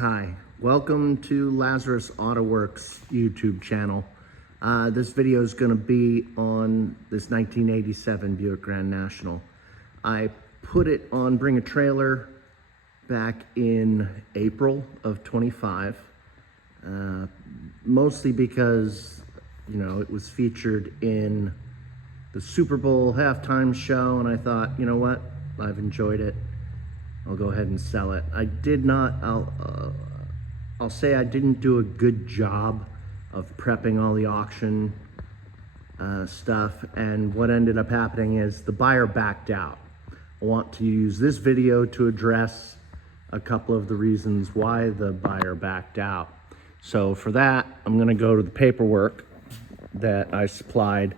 Hi, welcome to Lazarus Auto Works YouTube channel. This video is going to be on this 1987 Buick Grand National. I put it on Bring a Trailer back in April of 25, mostly because, it was featured in the Super Bowl halftime show, and I thought, you know what, I've enjoyed it. I'll go ahead and sell it. I did not, I'll say I didn't do a good job of prepping all the auction stuff, and what ended up happening is the buyer backed out. I want to use this video to address a couple of the reasons why the buyer backed out. So for that, I'm gonna go to the paperwork that I supplied.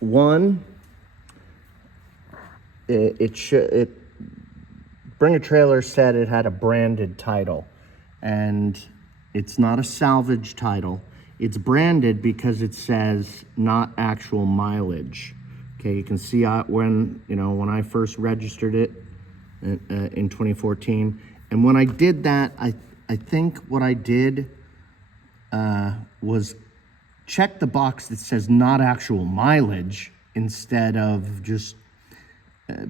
One, Bring a Trailer said it had a branded title, and it's not a salvage title. It's branded because it says not actual mileage. Okay, you can see when I first registered it in 2014, and when I did that, I think what I did was check the box that says not actual mileage instead of just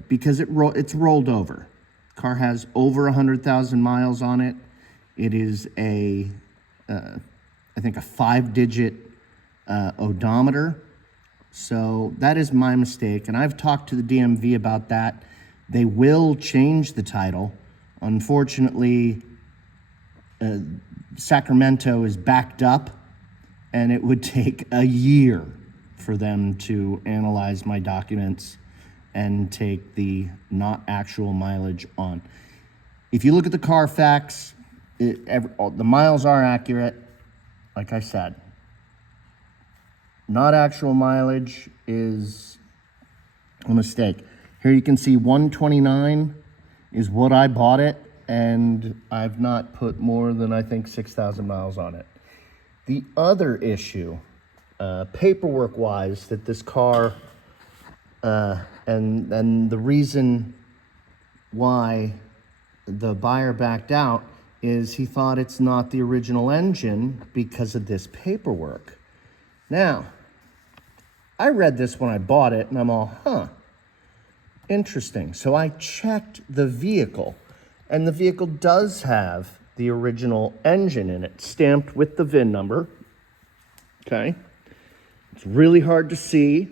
because it's rolled over. Car has over 100,000 miles on it. It is I think a 5-digit odometer. So that is my mistake, and I've talked to the DMV about that. They will change the title. Unfortunately, Sacramento is backed up, and it would take a year for them to analyze my documents and take the not actual mileage on. If you look at the Carfax, the miles are accurate, like I said. Not actual mileage is a mistake. Here you can see 129 is what I bought it, and I've not put more than, I think, 6,000 miles on it. The other issue, paperwork-wise, that this car, and the reason why the buyer backed out is he thought it's not the original engine because of this paperwork. Now, I read this when I bought it, and I'm all, interesting. So I checked the vehicle, and the vehicle does have the original engine in it, stamped with the VIN number. Okay. It's really hard to see.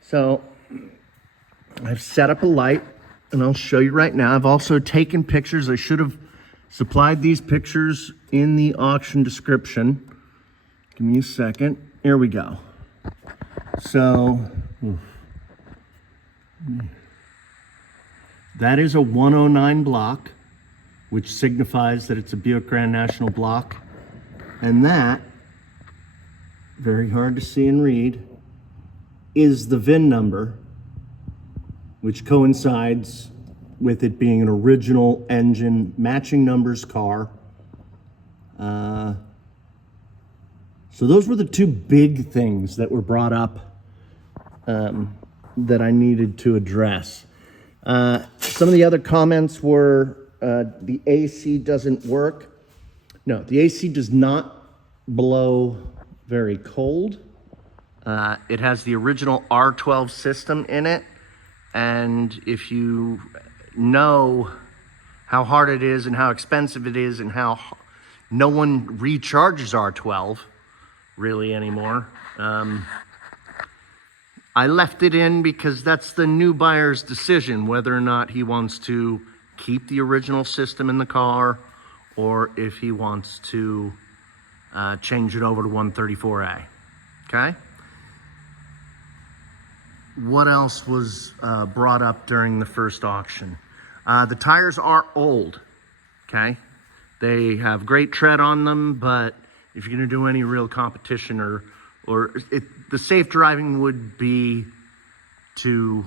So I've set up a light, and I'll show you right now. I've also taken pictures. I should have supplied these pictures in the auction description. Give me a second. Here we go. So that is a 109 block, which signifies that it's a Buick Grand National block. And that, very hard to see and read, is the VIN number, which coincides with it being an original engine, matching numbers car. So those were the two big things that were brought up that I needed to address. Some of the other comments were the AC doesn't work. No, the AC does not blow very cold. It has the original R12 system in it, and if you know how hard it is and how expensive it is and how no one recharges R12 really anymore, I left it in because that's the new buyer's decision whether or not he wants to keep the original system in the car or if he wants to change it over to 134A. Okay? What else was brought up during the first auction? The tires are old, okay? They have great tread on them, but if you're gonna do any real competition the safe driving would be to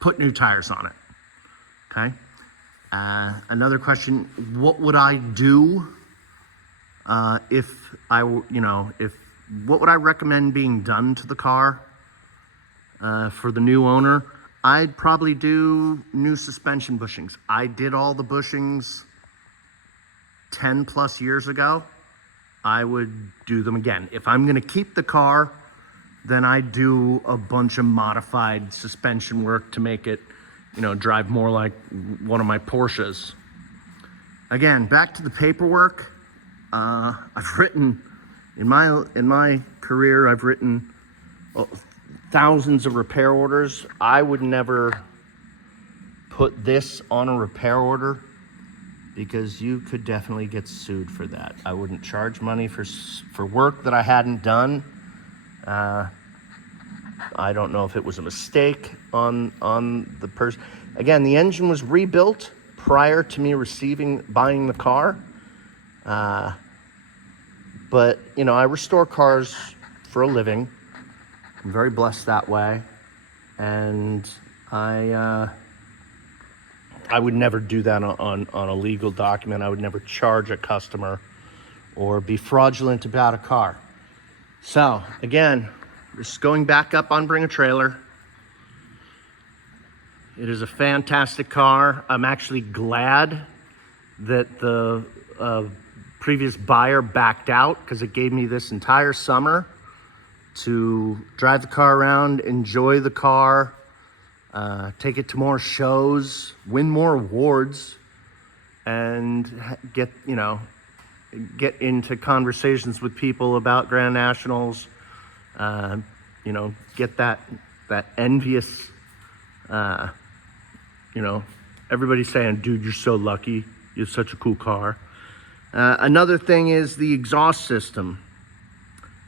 put new tires on it, okay? Another question, what would I do what would I recommend being done to the car? For the new owner, I'd probably do new suspension bushings. I did all the bushings 10 plus years ago. I would do them again. If I'm gonna keep the car, then I do a bunch of modified suspension work to make it, drive more like one of my Porsches. Again, back to the paperwork. I've written, in my career, I've written thousands of repair orders. I would never put this on a repair order because you could definitely get sued for that. I wouldn't charge money for work that I hadn't done. I don't know if it was a mistake on the person. Again, the engine was rebuilt prior to me buying the car. But, I restore cars for a living. I'm very blessed that way. And I would never do that on a legal document. I would never charge a customer or be fraudulent about a car. So, again, just going back up on Bring a Trailer. It is a fantastic car. I'm actually glad that the previous buyer backed out because it gave me this entire summer to drive the car around, enjoy the car, take it to more shows, win more awards, and get into conversations with people about Grand Nationals. Get that envious, everybody's saying, dude, you're so lucky. You have such a cool car. Another thing is the exhaust system.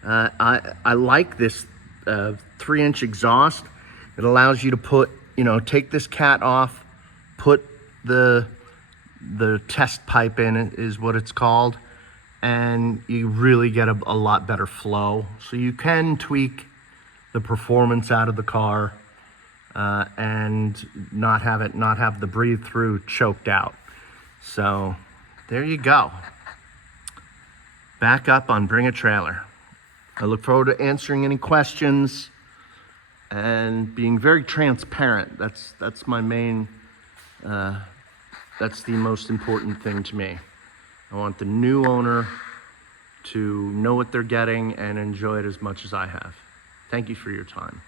I like this 3-inch exhaust. It allows you to put, take this cat off, put the test pipe in, is what it's called, and you really get a lot better flow. So you can tweak the performance out of the car and not have the breathe through choked out. So there you go. Back up on Bring a Trailer. I look forward to answering any questions and being very transparent. That's my main, that's the most important thing to me. I want the new owner to know what they're getting and enjoy it as much as I have. Thank you for your time.